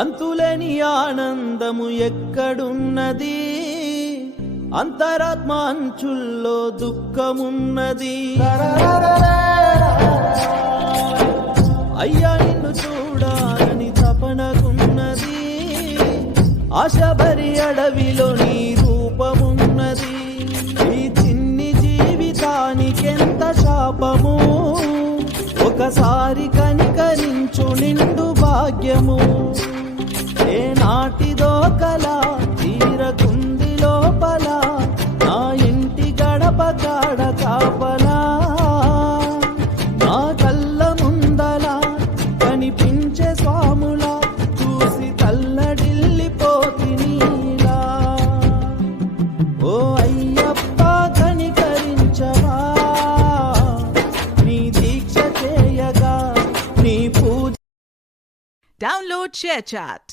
అంతులేని ఆనందము ఎక్కడున్నది, అంతరాత్మ అంచుల్లో దుఃఖమున్నది. అయ్యా నిన్ను చూడాలని తపనకున్నది, ఆశబరి అడవిలో నీ రూపమున్నది. ఈ చిన్ని జీవితానికెంత శాపము, ఒకసారి కనికరించు నిండు భాగ్యము. ఏ నాటిదో కల తీరకుంది లోపల, నా ఇంటి గడప కాడ కాపలా. నా కళ్ళ ముందల కనిపించే స్వాములా, చూసి తల్లడిల్లిపోతినీలా. ఓ అయ్యప్ప కనికరించవా, నీ దీక్ష చేయగా నీ పూజ. Download ShareChat.